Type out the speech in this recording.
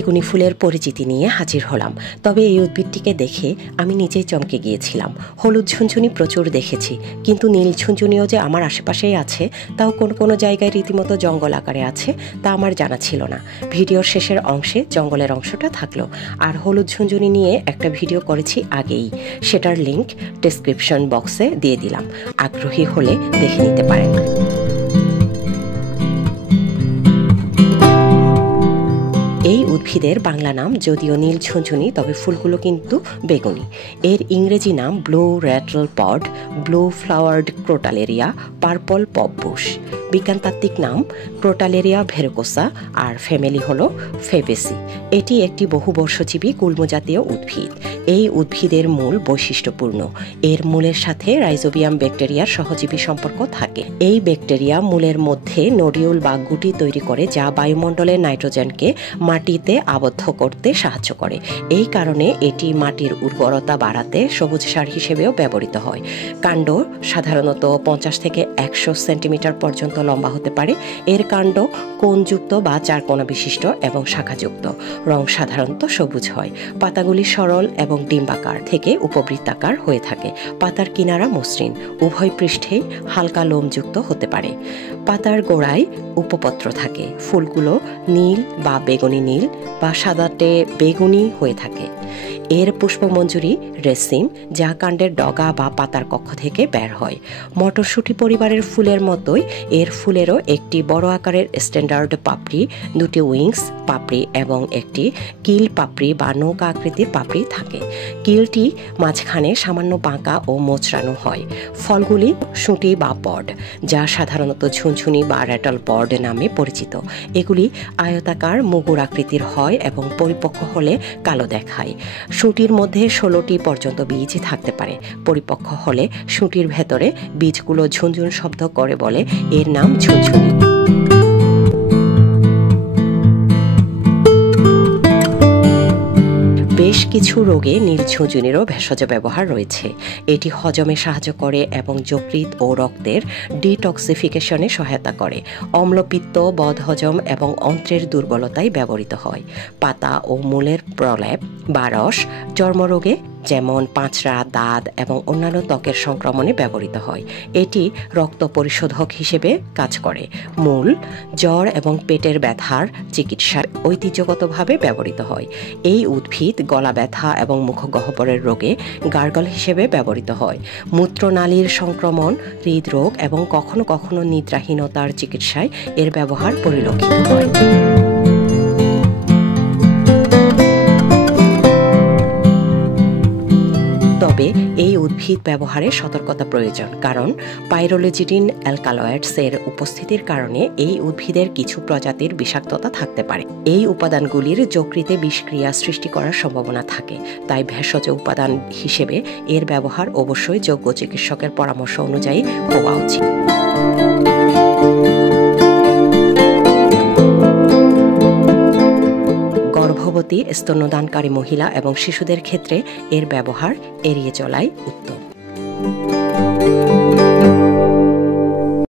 বেগুনি ফুলের পরিচিতি নিয়ে হাজির হলাম। তবে এই উদ্ভিদটিকে দেখে আমি নিজেই চমকে গিয়েছিলাম। হলুদ ঝুনঝুনি প্রচুর দেখেছি, কিন্তু নীল ঝুনঝুনিও যে আমার আশেপাশেই আছে, তাও কোনো কোনো জায়গায় রীতিমতো জঙ্গল আকারে আছে, তা আমার জানা ছিল না। ভিডিওর শেষের অংশে জঙ্গলের অংশটা থাকলো। আর হলুদ ঝুনঝুনি নিয়ে একটা ভিডিও করেছি আগেই, সেটার লিংক ডেসক্রিপশন বক্সে দিয়ে দিলাম, আগ্রহী হলে দেখে নিতে পারেন। এই উদ্ভিদের বাংলা নাম যদিও নীল ঝুনঝুনি, তবে ফুলগুলো কিন্তু বেগুনি। এর ইংরেজি নাম ব্লু র্যাটল পড, ব্লু ফ্লাওয়ার্ড ক্রোটালেরিয়া, পার্পল পপবুশ। বিজ্ঞানতাত্ত্বিক নাম ক্রোটালেরিয়া ভেরোকোসা, আর ফ্যামিলি হলো ফেবেসি। এটি একটি বহুবর্ষজীবী গুল্মজাতীয় উদ্ভিদ। এই উদ্ভিদের মূল বৈশিষ্ট্যপূর্ণ। এর মূলের সাথে রাইজোবিয়াম ব্যাকটেরিয়ার সহজীবী সম্পর্ক থাকে। এই ব্যাকটেরিয়া মূলের মধ্যে নোডিউল বা গুটি তৈরি করে, যা বায়ুমণ্ডলের নাইট্রোজেনকে মাটিতে আবদ্ধ করতে সাহায্য করে। এই কারণে এটি মাটির উর্বরতা বাড়াতে সবুজ সার হিসেবেও ব্যবহৃত হয়। কাণ্ড সাধারণত 50 থেকে 100 সেন্টিমিটার পর্যন্ত লম্বা হতে পারে। এর কাণ্ড কোণযুক্ত বা চারকোনা বিশিষ্ট এবং শাখাযুক্ত। রং সাধারণত সবুজ হয়। পাতাগুলি সরল এবং ডিম্বাকার থেকে উপবৃত্তাকার হয়ে থাকে। পাতার কিনারা মসৃণ, উভয় পৃষ্ঠেই হালকা লোমযুক্ত হতে পারে। পাতার গোড়ায় উপপত্র থাকে। ফুলগুলো নীল বা বেগুনি নীল বা সাদাটে বেগুনি হয়ে থাকে। এর পুষ্পমঞ্জুরি রেসিম, যা কাণ্ডের ডগা বা পাতার কক্ষ থেকে বের হয়। মটরশুঁটি পরিবারের ফুলের মতোই এর ফুলেরও একটি বড় আকারের স্ট্যান্ডার্ড পাপড়ি, দুটি উইংস পাপড়ি এবং একটি কিল পাপড়ি বা নৌকা আকৃতির পাপড়ি থাকে। কিলটি মাঝখানে সামান্য বাঁকা ও মোচড়ানো হয়। ফলগুলি শুঁটি বা পড, যা সাধারণত ঝুনঝুনি বা র্যাটল পড নামে পরিচিত। এগুলি আয়তাকার মুগুর আকৃতির হয় এবং পরিপক্ক হলে কালো দেখায়। শুঁটির মধ্যে 16টি পর্যন্ত বীজ থাকতে পারে। পরিপক্ক হলে শুঁটির ভেতরে বীজগুলো ঝুনঝুন শব্দ করে বলে এর নাম ঝুনঝুনি। বেশ কিছু রোগে নীল ঝুনঝুনিরও ভেষজ ব্যবহার রয়েছে। এটি হজমে সাহায্য করে এবং যকৃৎ ও রক্তের ডিটক্সিফিকেশনে সহায়তা করে। অম্লপিত্ত, বদহজম এবং অন্ত্রের দুর্বলতায় ব্যবহৃত হয়। পাতা ও মূলের প্রলেপ বা রস চর্মরোগে যেমন পাঁচড়া, দাঁত এবং অন্যান্য ত্বকের সংক্রমণে ব্যবহৃত হয়। এটি রক্ত পরিশোধক হিসেবে কাজ করে। মূল জ্বর এবং পেটের ব্যথার চিকিৎসায় ঐতিহ্যগতভাবে ব্যবহৃত হয়। এই উদ্ভিদ গলা ব্যথা এবং মুখগহ্বরের রোগে গার্গল হিসেবে ব্যবহৃত হয়। মূত্রনালীর সংক্রমণ, হৃদরোগ এবং কখনো কখনো নিদ্রাহীনতার চিকিৎসায় এর ব্যবহার পরিলক্ষিত হয়। তবে এই উদ্ভিদ ব্যবহারে সতর্কতা প্রয়োজন, কারণ পাইরোলেজিডিন অ্যালকালয়েডস এর উপস্থিতির কারণে এই উদ্ভিদের কিছু প্রজাতির বিষাক্ততা থাকতে পারে। এই উপাদানগুলির যকৃতে বিষক্রিয়া সৃষ্টি করার সম্ভাবনা থাকে। তাই ভেষজ উপাদান হিসেবে এর ব্যবহার অবশ্যই যোগ্য চিকিৎসকের পরামর্শ অনুযায়ী হওয়া উচিত। গর্ভবতী, স্তন্যদানকারী মহিলা এবং শিশুদের ক্ষেত্রে এর ব্যবহার এড়িয়ে চলাই উত্তম।